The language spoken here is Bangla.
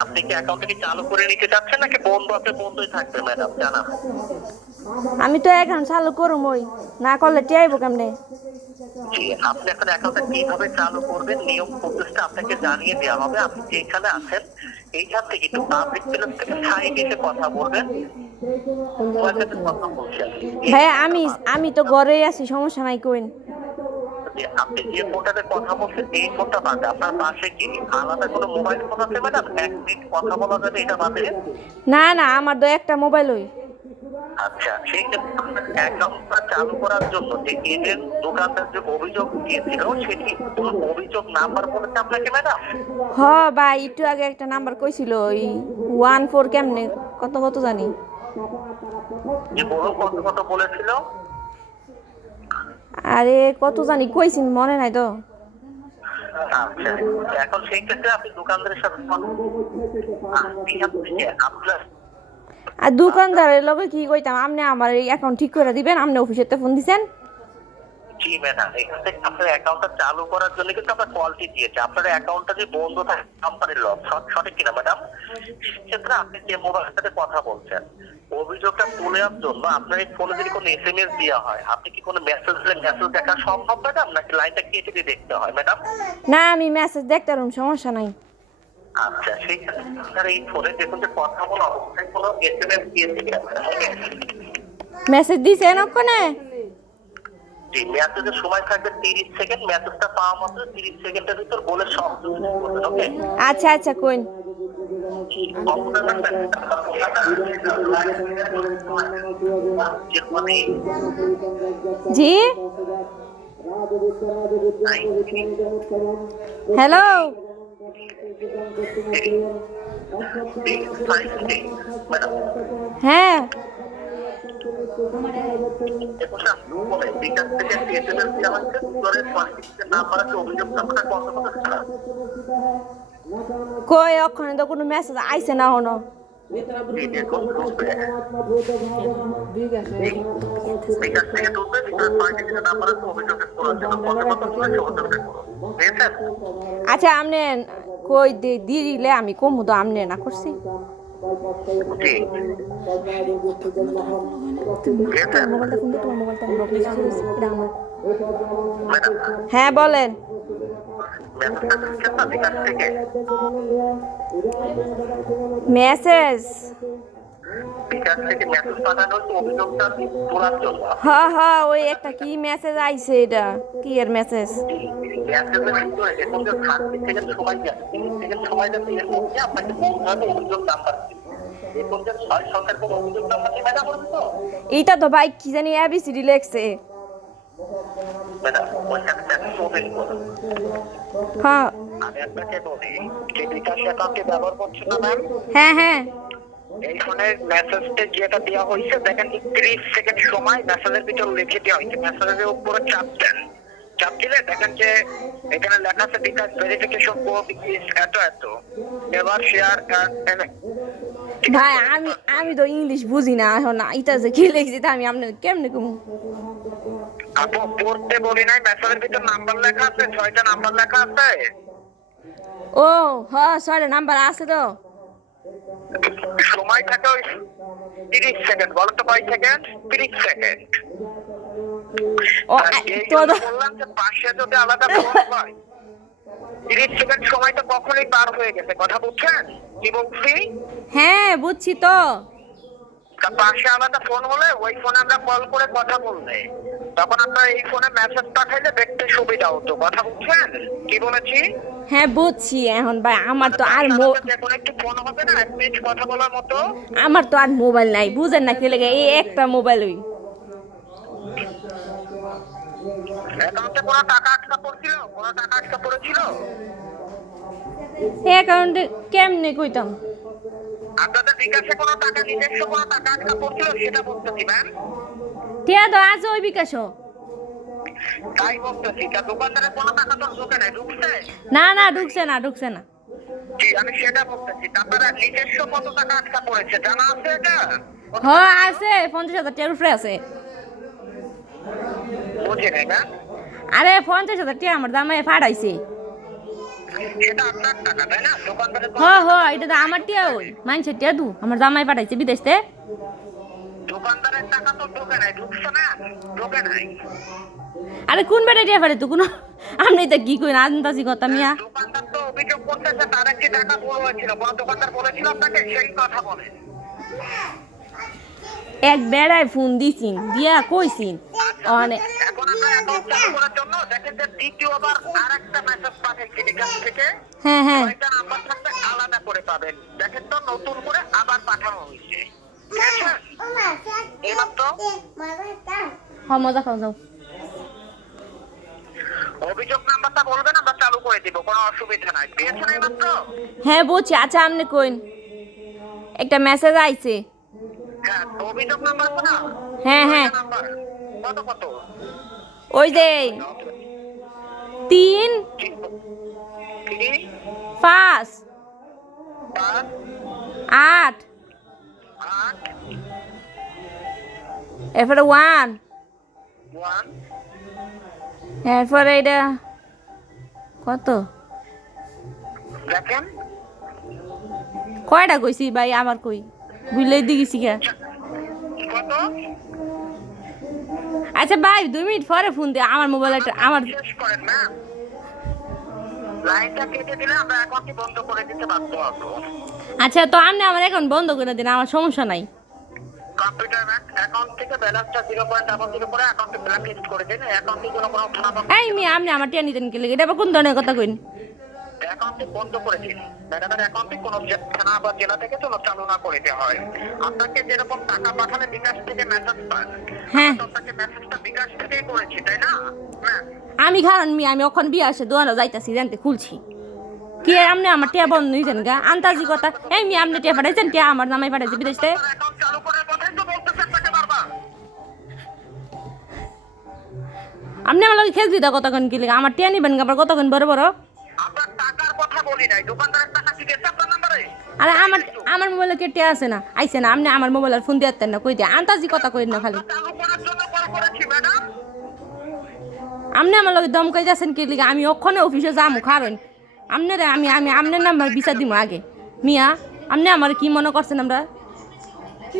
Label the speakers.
Speaker 1: আপনি কি অ্যাকাউন্টটা কি চালু করে নিতে চাচ্ছেন নাকি বন্ধ আছে বন্ধই থাকবে ম্যাডাম? জানা
Speaker 2: আমি তো এখন চালু করুম ওই। না করলে টিয়াইব কেমনে?
Speaker 1: জি আপনি এখন অ্যাকাউন্টটা কীভাবে চালু করবেন নিয়ম প্রসেসটা আপনাকে জানিয়ে দেওয়া হবে। আপনি যেখানে আছেন এইখান থেকে একটু পাবলিক প্লেস থেকে সাইড এসে কথা বলবেন। বলছেন
Speaker 2: ভাইয়া আমি আমি তো ঘরেই আছি সমস্যা নাই কইন।
Speaker 1: যে আপনি যে ফোনটাতে কথা বলছেন এই ফোনটা বাদে আপনার পাশে কি আলাদা কোনো মোবাইল ফোন আছে ম্যাডাম? এক মিনিট কথা বলা যাবে এটা বাদে
Speaker 2: না না আমার তো একটা মোবাইল ওই।
Speaker 1: আচ্ছা সেই ক্ষেত্রে আপনার অ্যাকাউন্টটা চালু করার জন্য যে এজেন্ট দোকানদার যে অভিযোগ দিয়েছিল সেটি কোনো অভিযোগ নাম্বার বলেছে আপনাকে ম্যাডাম?
Speaker 2: হ ভাই একটু আগে একটা নাম্বার কইছিল ওই ওয়ান ফোর কেমনে কত কত জানি।
Speaker 1: যে বড় কত কত বলেছিল?
Speaker 2: আরে কত জানি কইছি মনে নাই তো।
Speaker 1: আচ্ছা এখন সেই ক্ষেত্রে আপনি দোকানদারের সাথে কথা- আপনি হচ্ছে আপনার
Speaker 2: আর দোকানদারের লগে কি কইতাম? আপনি আমার এই অ্যাকাউন্ট ঠিক করে দিবেন আপনি অফিসেতে ফোন দিছেন।
Speaker 1: জি ম্যাডাম এখান থেকে আপনার অ্যাকাউন্টটা চালু করার জন্য কিন্তু আপনার কলটি দিয়েছে। আপনার অ্যাকাউন্টটা যে বন্ধ থাকে কোম্পানির লক সঠিক কিনা ম্যাডাম সেক্ষেত্রে আপনি যে মোবাইলের সাথে কথা বলছেন অভিযোগটা তুলে আনার জন্য আপনার এই ফোনে যদি কোনো এস এম এস দেওয়া হয় আপনি কি কোনো মেসেজ দিলে মেসেজ দেখা সম্ভব ম্যাডাম নাকি লাইনটা কেটে দিয়ে দেখতে হয় ম্যাডাম
Speaker 2: না আমি মেসেজ দেখতে পারুম সমস্যা নাই।
Speaker 1: আচ্ছা সেই ক্ষেত্রে এই ফোনে দেখুন যে কথা বলা অবস্থায় কোনো এস এম এস দিয়েছে কিনা
Speaker 2: মেসেজ দিছেন ওখানে
Speaker 1: জি মেসেজের সময় থাকবে তিরিশ সেকেন্ড মেসেজটা পাওয়া মাত্র তিরিশ সেকেন্ডের ভিতর বলে সব ওকে?
Speaker 2: আচ্ছা আচ্ছা কইন জি হ্যালো হ্যাঁ। কই, ওখানে তো কোনো মেসেজ আইছে না হনো আচ্ছা আমনে কই দিলে আমি কমু তো, আমনে না করছি। হ্যাঁ বলেন। মেসেজ হ্যাঁ হ্যাঁ ওই একটা কি মেসেজ আইছে এটা? কি এর মেসেজ
Speaker 1: সময়
Speaker 2: এইটা তো ভাই, কি জানি এবিসিডি লেখছে। হ্যাঁ। হ্যাঁ হ্যাঁ।
Speaker 1: যেটা দেওয়া হয়েছে দেখেন সেকেন্ড সময় লিখে দেওয়া উপরে চাপ দেন চাপ দিলে দেখেন যে এখানে লেখা এত এবার শেয়ার
Speaker 2: ভাই আমি আমি তো ইংলিশ বুঝি না এখন এটা যে কি লিখছি আমি আপনার কেমনে কমু?
Speaker 1: আপু পড়তে বলি নাই মেসেজের ভিতর নাম্বার লেখা আছে ছয়টা নাম্বার লেখা আছে?
Speaker 2: ও হ্যাঁ ছয়টা নাম্বার আছে তো।
Speaker 1: সময় থাকে ওই তিরিশ সেকেন্ড বলো তো কয় সেকেন্ড? তিরিশ সেকেন্ড।
Speaker 2: ও তো তো-
Speaker 1: বললাম যে পাশে যদি আলাদা ফোন হয় তিরিশ সেকেন্ড সময় তো কখনোই পার হয়ে গেছে। কথা বুঝছেন? কি বলছি?
Speaker 2: হ্যাঁ বুঝছি তো।
Speaker 1: পাশে আলাদা ফোন হলে ওই ফোনে আমরা কল করে কথা বললে। তখন আপনার এই ফোনে মেসেজ পাঠাইলে দেখতে সুবিধা হতো। কথা বুঝছেন? কি বলেছি?
Speaker 2: হ্যাঁ বুঝছি এখন ভাই। আমার তো আর মো-
Speaker 1: যে ফোন হবে না এক মিনিট কথা বলার মতো?
Speaker 2: আমার তো আর মোবাইল নাই বুঝেন না কি লাগে? এই একটা মোবাইল ওই।
Speaker 1: অ্যাকাউন্টে কোনো টাকা আটকা পড়ছিল? কোনো টাকা আটকা পড়েছিল?
Speaker 2: অ্যাকাউন্টে কেমনে কইতাম?
Speaker 1: আপনাদের বিকাশে কোনো টাকা নিজস্ব কোনো টাকা আটকা পড়ছিল সেটা বলতেছি ম্যাম?
Speaker 2: টিয়া তো আছে ওই বিকাশ
Speaker 1: তাই বলতেছি তা দোকানদারের কোনো টাকা তো ঢোকে নাই ঢুকছে?
Speaker 2: না না ঢুকছে না ঢুকছে না।
Speaker 1: জি আমি সেটা বলতেছি নিজস্ব কত টাকা আটকা পড়েছে জানা আছে এটা?
Speaker 2: হ আছে পঞ্চাশ হাজার টিয়ার উপরে আছে।
Speaker 1: বুঝি নাই ম্যাম?
Speaker 2: আরে পঞ্চাশ হাজার টিয়া আমার দামে ফাড়াইছে।
Speaker 1: সেটা আপনার টাকা তাই না? দোকানদারের
Speaker 2: হ হ এটা তো আমার টিয়া ওই। মানছে টিয়া দু। আমার জামাই পাঠাইছে বিদেশ
Speaker 1: দোকানদারের টাকা তো ঢোকে নাই ঢুকছে না? ঢোকে নাই।
Speaker 2: আরে কোন বেটা টিয়া পারে তো কোনো? আপনি তো কি কই আন্দাজি কথা মিয়া।
Speaker 1: দোকানদার তো অভিযোগ করতেছে তার একটি টাকা ভুল হয়েছিল। কোন দোকানদার বলেছিল আপনাকে সেই কথা বলে।
Speaker 2: এক বেড়ায় ফোন দিছিন দিয়া কইছিন অনেক
Speaker 1: এখন আমরা অ্যাকাউন্ট চালু করার জন্য দেখেন যে দ্বিতীয়বার আর মেসেজ থেকে
Speaker 2: হ্যাঁ হ্যাঁ।
Speaker 1: কয়টা নাম্বার থাকবে আলাদা করে পাবেন। দেখেন তো নতুন করে আবার পাঠানো হয়েছে। ঠিক আছে? এইমাত্র
Speaker 2: হ মজা খাও যাও।
Speaker 1: অভিযোগ নাম্বারটা বলবেন আমরা চালু করে দিব কোনো অসুবিধা নাই। পেয়েছেন
Speaker 2: হ্যাঁ বলছি আচ্ছা আপনি কইন। একটা মেসেজ আইছে।
Speaker 1: হ্যাঁ অভিযোগ নাম্বার আছে না?
Speaker 2: হ্যাঁ হ্যাঁ।
Speaker 1: কত কত?
Speaker 2: ওই যে তিন
Speaker 1: থ্রি
Speaker 2: পাঁচ আট এরপরে ওয়ান এরপরে এটা কত? কয়টা কইছি ভাই? আমার কই। বুঝলে দিগেছি কে আচ্ছা ভাই দুই মিনিট পরে ফোন দে। আমার মোবাইল আমার
Speaker 1: লাইনটা কেটে দিলে আমরা অ্যাকাউন্টটি বন্ধ করে দিতে বাধ্য হব
Speaker 2: আচ্ছা তো আপনি আমার এখন বন্ধ করে দিন আমার সমস্যা নাই।
Speaker 1: কম্পিউটার অ্যাকাউন্ট থেকে ব্যালেন্সটা জিরো পয়েন্ট ডাবল জিরো করে অ্যাকাউন্টে ব্ল্যাক লিস্ট করে দিন অ্যাকাউন্টে কোনো কোনো
Speaker 2: এই মি আপনি আমার টিয়া নিতেন কি লাগে? এটা আবার কোন ধরনের কথা কইন?
Speaker 1: অ্যাকাউন্টটি বন্ধ করে দিন ম্যাডামের অ্যাকাউন্টে কোনো থানা বা জেলা থেকে চালু না করে দেওয়া হয়। আপনাকে যেরকম টাকা পাঠালে বিকাশ থেকে মেসেজ পান
Speaker 2: হ্যাঁ।
Speaker 1: আপনাকে মেসেজটা বিকাশ থেকেই করেছি তাই না? হ্যাঁ।
Speaker 2: আমি কারণ মি আমি ওখান বিয়ে আসে দোয়ানো যাইতাছি জানতে খুলছি। কি আপনি আমার টিয়া বন্ধ নিয়েছেন গা আন্তাজি কথা। এই মি আপনি টিয়া পাঠাইছেন টিয়া আমার নামাই পাঠাইছে বিদেশ থেকে। আপনি আমার লগে খেলছি তো কতক্ষণ কি লাগে আমার টিয়া নিবেন গা আবার কতক্ষণ বড় বড়?
Speaker 1: নাই গেছে আপনার নাম্বারে?
Speaker 2: আরে আমার আমার মোবাইলে কেটে আসে আছে না আইছে না আপনি আমার মোবাইলের ফোন দিয়ে না কই দিয়ে আন্তাজি কথা কই না খালি। আপনি আমার লগে দমকাই যাচ্ছেন কি লিগে? আমি ওখানে অফিসে যাব কারণ আপনার আমি আমি আপনার নাম্বার বিচার দিব আগে। মিয়া আপনি আমার কি মনে করছেন আমরা